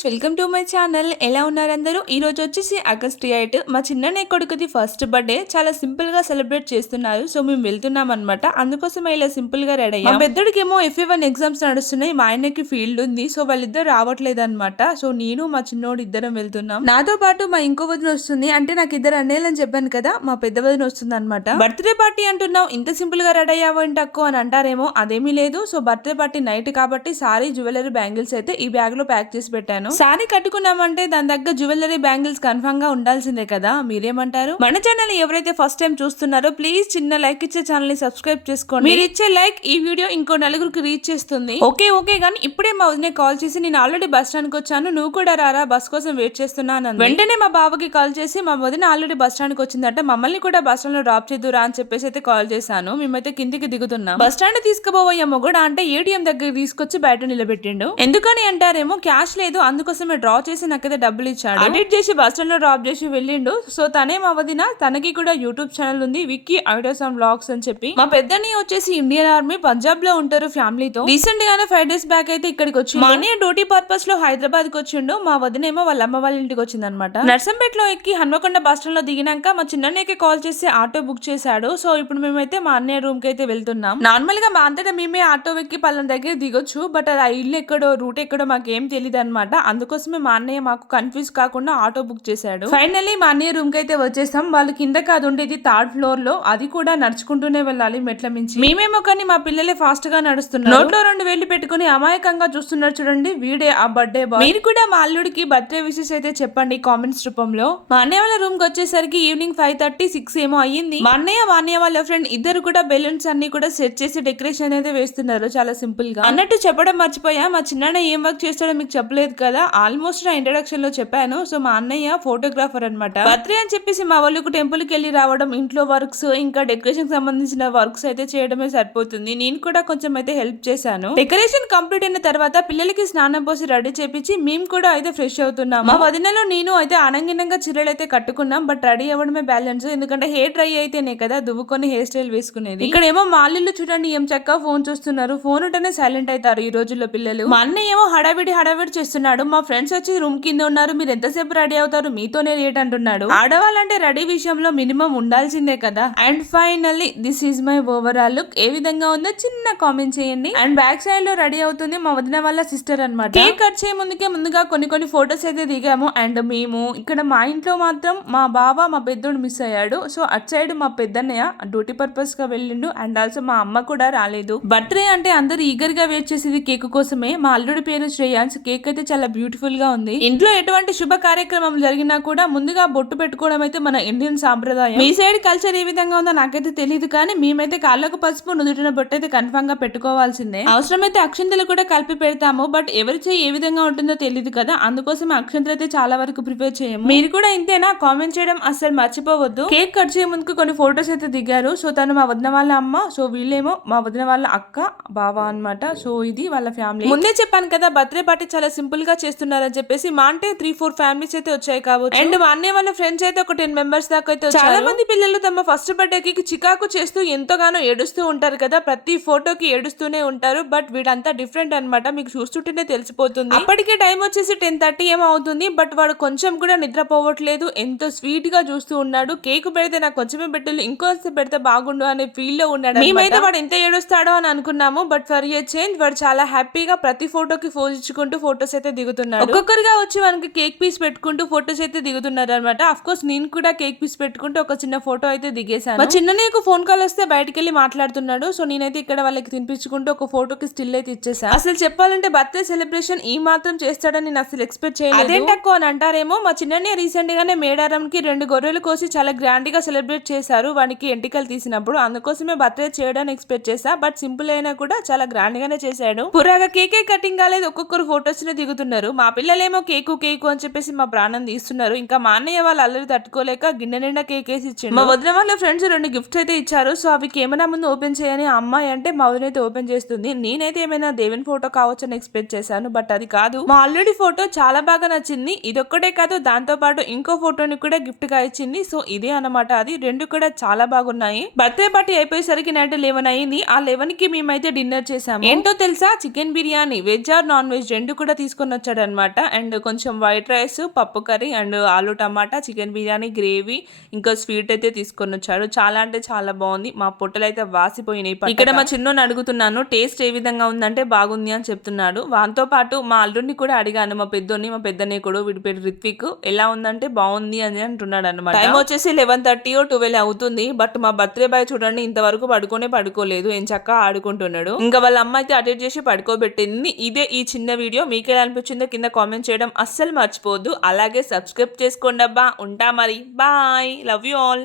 Guys welcome to my channel. ఎలా ఉన్నారు అందరూ? ఈ రోజు వచ్చేసి ఆగస్ట్ ఎయిట్. మా చిన్ననే కొడుకుది ఫస్ట్ బర్త్డే. చాలా సింపుల్గా సెలబ్రేట్ చేస్తున్నారు. సో మేము వెళ్తున్నాం అనమాట అందుకోసం ఇలా సింపుల్గా రెడీ అయ్యాం. మా పెద్దడికి ఎఫ్ఏ వన్ ఎగ్జామ్స్ నడుస్తున్నాయి. మా ఆయనకి ఫీల్డ్ ఉంది. సో వాళ్ళిద్దరు రావట్లేదు అనమాట సో నేను మా చిన్నోడు ఇద్దరం వెళ్తున్నాం. నాతో పాటు మా ఇంకో వదిన వస్తుంది. అంటే నాకు ఇద్దరు అన్నేళ్ళని చెప్పాను కదా మా పెద్ద వదిన వస్తుంది అనమాట బర్త్డే పార్టీ అంటున్నావు. ఇంత సింపుల్గా రెడీ అయ్యావు ఏంటి అక్కో అని అంటారేమో అదేమీ లేదు. సో బర్త్డే పార్టీ నైట్ కాబట్టి సారీ జ్యువెలరీ బ్యాంగిల్స్ అయితే ఈ బ్యాగ్లో ప్యాక్ చేసి పెట్టాను. సారీ కట్టుకున్నామంటే దాని దగ్గర జ్యువెలరీ బ్యాంగిల్స్ కన్ఫర్మ్గా ఉండాల్సిందే కదా. మీరేమంటారు? మన ఛానల్ ఎవరైతే ఫస్ట్ టైం చూస్తున్నారో ప్లీజ్ చిన్న లైక్ ఇచ్చే ఛానల్ని సబ్స్క్రైబ్ చేసుకోండి. మీరు ఇచ్చే లైక్ ఈ వీడియో ఇంకో నలుగురికి రీచ్ చేస్తుంది. ఓకే ఓకే కానీ ఇప్పుడే మా వదినే కాల్ చేసి నేను ఆల్రెడీ బస్ స్టాండ్కి వచ్చాను నువ్వు కూడా రారా బస్ కోసం వెయిట్ చేస్తున్నాను వెంటనే మా బావకి కాల్ చేసి మా వదిన ఆల్రెడీ బస్ స్టాండ్కి వచ్చిందంటే మమ్మల్ని కూడా బస్ స్టాండ్లో డ్రాప్ చేద్దురా అని చెప్పేసి అయితే కాల్ చేశాను. మేమైతే కిందికి దిగుతున్నాం. బస్ స్టాండ్ తీసుకుపోయే మొగుడా అంటే ఏటీఎం దగ్గర తీసుకొచ్చి బయట నిలబెట్టిండు. ఎందుకని అంటారేమో క్యాష్ లేదు అందుకోసమే డ్రా చేసి నాకైతే డబ్బులు ఇచ్చాడు. ఎడిట్ చేసి బస్ స్టాండ్లో డ్రాప్ చేసి వెళ్ళిండు. సో తనే మా వదిన తనకి కూడా యూట్యూబ్ ఛానల్ ఉంది విక్కీ ఐడియాస్ అండ్ బ్లాగ్స్ అని చెప్పి. మా పెద్దని వచ్చేసి ఇండియన్ ఆర్మీ పంజాబ్లో ఉంటారు ఫ్యామిలీతో రీసెంట్ గానే ఫైవ్ డేస్ బ్యాక్ అయితే ఇక్కడికి వచ్చి మా అన్నయ్య డ్యూటీ పర్పస్లో హైదరాబాద్కి వచ్చిండు. మా వదినేమో వాళ్ళ అమ్మ వాళ్ళ ఇంటికి వచ్చింది అనమాట నర్సంపేటలో ఎక్కి హన్మకొండ బస్ స్టాండ్లో దిగినాక మా చిన్నన్నయ్యకి కాల్ చేసి ఆటో బుక్ చేశాడు. సో ఇప్పుడు మేమైతే మా అన్నయ్య రూమ్కి అయితే వెళ్తున్నాం. నార్మల్గా మా అంతటా మేమే ఆటో ఎక్కి పలాన దగ్గర దిగొచ్చు. బట్ అది ఆ ఇల్లు ఎక్కడో రూట్ ఎక్కడో మాకు ఏం తెలియదు అనమాట అందుకోసమే మా అన్నయ్య మాకు కన్ఫ్యూజ్ కాకుండా ఆటో బుక్ చేశాడు. ఫైనల్లీ మా అన్నయ్య రూమ్కి అయితే వచ్చేసాం వాళ్ళు కింద కాదు ఉండేది థర్డ్ ఫ్లోర్లో. అది కూడా నడుచుకుంటూనే వెళ్ళాలి మెట్ల మించి. మేమేమో కానీ మా పిల్లలే ఫాస్ట్గా నడుస్తున్నారు. నోట్లో రెండు వేలు పెట్టుకుని అమాయకంగా చూస్తున్నారు చూడండి. వీడే ఆ బర్త్డే బాయ్ మీరు కూడా మా అల్లుడికి బర్త్డే విషెస్ అయితే చెప్పండి కామెంట్స్ రూపంలో. మా అన్నయ్య వాళ్ళ రూమ్కి వచ్చేసరికి ఈవినింగ్ ఫైవ్ థర్టీ సిక్స్ ఏమో అయ్యింది. మా అన్నయ్య మా అన్నయ్య వాళ్ళ ఫ్రెండ్ ఇద్దరు కూడా బెలూన్స్ అన్ని కూడా సెట్ చేసి డెకరేషన్ అయితే వేస్తున్నారు. చాలా సింపుల్గా. అన్నట్టు చెప్పడం మర్చిపోయా. మా చిన్న ఏం వర్క్ చేస్తాడో మీకు చెప్పలేదు కదా. ఆల్మోస్ట్ నా ఇంట్రడక్షన్లో చెప్పాను. సో మా అన్నయ్య ఫోటోగ్రాఫర్ అన్నమాట. బర్త్డే అని చెప్పేసి మా వాళ్ళకు టెంపుల్కి వెళ్ళి రావడం ఇంట్లో వర్క్స్ ఇంకా డెకరేషన్ సంబంధించిన వర్క్స్ అయితే చేయడమే సరిపోతుంది. నేను కూడా కొంచెం అయితే హెల్ప్ చేశాను. డెకరేషన్ కంప్లీట్ అయిన తర్వాత పిల్లలకి స్నానం పోసి రెడీ చేపించి మేము కూడా అయితే ఫ్రెష్ అవుతున్నాం మా వదినలో నేను అయితే అనంగినంగా చీరలు అయితే కట్టుకున్నాం బట్ రెడీ అవ్వడమే బ్యాలెన్స్ ఎందుకంటే హెయిర్ డ్రై అయితేనే కదా దువ్వుకొని హెయిర్ స్టైల్ వేసుకునేది. ఇక్కడ ఏమో మాలిల్లు చూడండి ఏం చక్కగా ఫోన్ చూస్తున్నారు. ఫోన్ ఉంటేనే సైలెంట్ అవుతారు ఈ రోజుల్లో పిల్లలు. మా అన్నయ్య ఏమో హడావిడి హడావిడి చేస్తున్నాడు. మా ఫ్రెండ్స్ వచ్చి రూమ్ కింద ఉన్నారు. మీరు ఎంతసేపు రెడీ అవుతారు? మీతోనే లేట్ అంటున్నాడు. ఆడవాళ్ళంటే రెడీ విషయంలో మినిమం ఉండాల్సిందే కదా. And finally this is my overall look ఏ విధంగా ఉందో చిన్న కామెంట్ చేయండి. అండ్ బ్యాక్ సైడ్లో రెడీ అవుతుంది మా వదిన వాళ్ళ సిస్టర్ అన్నమాట. కేక్ కట్ చేయ ముందుకే ముందుగా కొన్ని కొన్ని ఫొటోస్ అయితే దిగాము. అండ్ మేము ఇక్కడ మా ఇంట్లో మాత్రం మా బావ మా పెద్దోడు మిస్ అయ్యాడు. సో అట్ సైడ్ మా పెద్దన్నయ్య డ్యూటీ పర్పస్గా వెళ్ళిండు. అండ్ ఆల్సో మా అమ్మ కూడా రాలేదు. బర్త్డే అంటే అందరు ఈగర్గా వెయిట్ చేసేది కేక్ కోసమే. మా అల్లుడి పేరు శ్రేయాన్స్ కేక్ అయితే చాలా బ్యూటిఫుల్గా ఉంది. ఇంట్లో ఎటువంటి శుభ కార్యక్రమం జరిగినా కూడా ముందుగా బొట్టు పెట్టుకోవడం అయితే మన ఇండియన్ సాంప్రదాయం. మీ సైడ్ కల్చర్ ఏ విధంగా ఉందో నాకైతే తెలియదు కానీ మేమైతే కాళ్ళకు పసుపు నుదుటిన బొట్టు అయితే కన్ఫర్మ్గా పెట్టుకోవాల్సిందే. అవసరమైతే అక్షంతలు కూడా కలిపి పెడతాము. బట్ ఎవరి చేయి ఏ విధంగా ఉంటుందో తెలియదు కదా. అందుకోసం అక్షంతలు అయితే చాలా వరకు ప్రిపేర్ చేయము. మీరు కూడా ఇంతేనా? కామెంట్ చేయడం అస్సలు మర్చిపోవద్దు. కేక్ కట్ చేయ ముందుకు కొన్ని ఫొటోస్ అయితే దిగారు. సో తను మా వదిన వాళ్ళ అమ్మ సో వీళ్ళేమో మా వదిన వాళ్ళ అక్క బావ అన్నమాట. సో ఇది వాళ్ళ ఫ్యామిలీ. ముందే చెప్పాను కదా బర్త్డే పార్టీ చాలా సింపుల్గా చేస్తున్నారని చెప్పేసి మా అంటే త్రీ ఫోర్ ఫ్యామిలీస్ అయితే వచ్చాయి కావచ్చు. అండ్ మా అన్నయ్య వాళ్ళ ఫ్రెండ్స్ అయితే ఒక టెన్ మెంబర్స్ దాకా అయితే. చాలా మంది పిల్లలు తమ ఫస్ట్ బర్త్డేకి చికాకు చేస్తూ ఎంతగానో ఏడుస్తూ ఉంటారు కదా ప్రతి ఫోటోకి ఏడుస్తూనే ఉంటారు. బట్ వీడంతా డిఫరెంట్ అన్నమాట. మీకు చూస్తుంటేనే తెలిసిపోతుంది. అప్పటికే టైం వచ్చేసి టెన్ థర్టీ ఏమో అవుతుంది. బట్ వాడు కొంచెం కూడా నిద్రపోవట్లేదు. ఎంతో స్వీట్గా చూస్తూ ఉన్నాడు. కేక్ పెడితే నాకు కొంచెమే పెట్టాలి. ఇంకోస్తే పెడితే బాగుండు అనే ఫీల్లో ఉన్నాడు మేమైతే వాడు ఎంత ఏడుస్తాడో అని అనుకున్నాము. బట్ ఫర్ ఇయర్ చేంజ్ వాడు చాలా హ్యాపీగా ప్రతి ఫోటోకి ఫోజ్ ఇచ్చుకుంటూ ఫోటోస్ అయితే దిగుతున్నాడు. ఒక్కొక్కరుగా వచ్చి మనకి కేక్ పీస్ పెట్టుకుంటూ ఫోటోస్ అయితే దిగుతున్నారు అనమాట అఫ్ కోర్స్ నేను కూడా కేక్ పీస్ పెట్టుకుంటూ ఒక చిన్న ఫోటో అయితే దిగేశాను. మా చిన్న నీకు ఫోన్ కాల్ వస్తే బయటికి వెళ్ళి మాట్లాడుతున్నాడు. సో నేనైతే ఇక్కడ వాళ్ళకి తినిపించుకుంటూ ఒక ఫోటోకి స్టిల్ అయితే ఇచ్చేసా. అసలు చెప్పాలంటే బర్త్డే సెలబ్రేషన్ ఈ మాత్రం చేస్తాడని నేను అసలు ఎక్స్పెక్ట్ చేయలేదు. అదేంటక్కో అని అంటారేమో. మా చిన్ననే రీసెంట్ గానే మేడారంకి రెండు గొర్రెలు కోసి చాలా గ్రాండ్గా సెలబ్రేట్ చేశారు. వానికి ఎంటికలు తీసినప్పుడు అందుకోసమే బర్త్డే చేయడానికి ఎక్స్పెక్ట్ చేసా బట్ సింపుల్ అయినా కూడా చాలా గ్రాండ్ గానే చేశాడు. పురాగా కేకే కటింగ్ కాలేదు. ఒక్కొక్కరు ఫొటోస్ని దిగుతున్నారు మా పిల్లలేమో కేకు కేకు అని చెప్పేసి మా ప్రాణం తీస్తున్నారు. ఇంకా మా అన్నయ్య వాళ్ళ అల్లరి తట్టుకోలేక గిన్నె నిండా కేక్ వేసి ఇచ్చిండు. మా వదిన వాళ్ళ ఫ్రెండ్స్ రెండు గిఫ్ట్స్ అయితే ఇచ్చారు. సో అవి కెమెరా ముందు ఓపెన్ చేయని అమ్మాయి అంటే మా వదిన అయితే ఓపెన్ చేస్తుంది. నేనైతే ఏమైనా దేవుని ఫోటో కావచ్చు అని ఎక్స్పెక్ట్ చేశాను బట్ అది కాదు. మా ఆల్రెడీ ఫోటో చాలా బాగా నచ్చింది. ఇదొక్కటే కాదు దాంతో పాటు ఇంకో ఫోటోని కూడా గిఫ్ట్గా ఇచ్చింది. సో ఇదే అన్నమాట అది. రెండు కూడా చాలా బాగున్నాయి. బర్త్డే పార్టీ అయిపోయేసరికి నైట్ లెవెన్ అయింది. ఆ లెవెన్కి మేమైతే డిన్నర్ చేసాము ఏంటో తెలుసా? Chicken biryani veg or non veg రెండు కూడా తీసుకొని వచ్చాడు అనమాట అండ్ కొంచెం వైట్ రైస్ పప్పు కర్రీ అండ్ ఆలు టమాటా చికెన్ బిర్యానీ గ్రేవీ ఇంకా స్వీట్ అయితే తీసుకొని వచ్చాడు. చాలా అంటే చాలా బాగుంది. మా పొట్టలు అయితే వాసిపోయినాయి ఇక్కడ మా చిన్నోని అడుగుతున్నాను టేస్ట్ ఏ విధంగా ఉందంటే బాగుంది అని చెప్తున్నాడు. వాంతో పాటు మా అల్లుడిని కూడా అడిగాను మా పెద్దోని మా పెద్దనే కూడా వీడి పేరు రిత్విక్ ఎలా ఉందంటే బాగుంది అని అంటున్నాడు అనమాట టైం వచ్చేసి లెవెన్ థర్టీ ట్వెల్వ్ అవుతుంది బట్ మా బర్త్డే బాయ్ చూడండి ఇంతవరకు పడుకోనే పడుకోలేదు ఏం చక్కగా ఆడుకుంటున్నాడు. ఇంకా వాళ్ళ అమ్మ అయితే అటెండ్ చేసి పడుకోబెట్టింది. ఇదే ఈ చిన్న వీడియో మీకు ఎలా అనిపించిందో కింద కామెంట్ చేయడం అస్సలు మర్చిపోవద్దు. అలాగే సబ్స్క్రైబ్ చేసుకోండి అబ్బా ఉంటా మరి. Bye love you all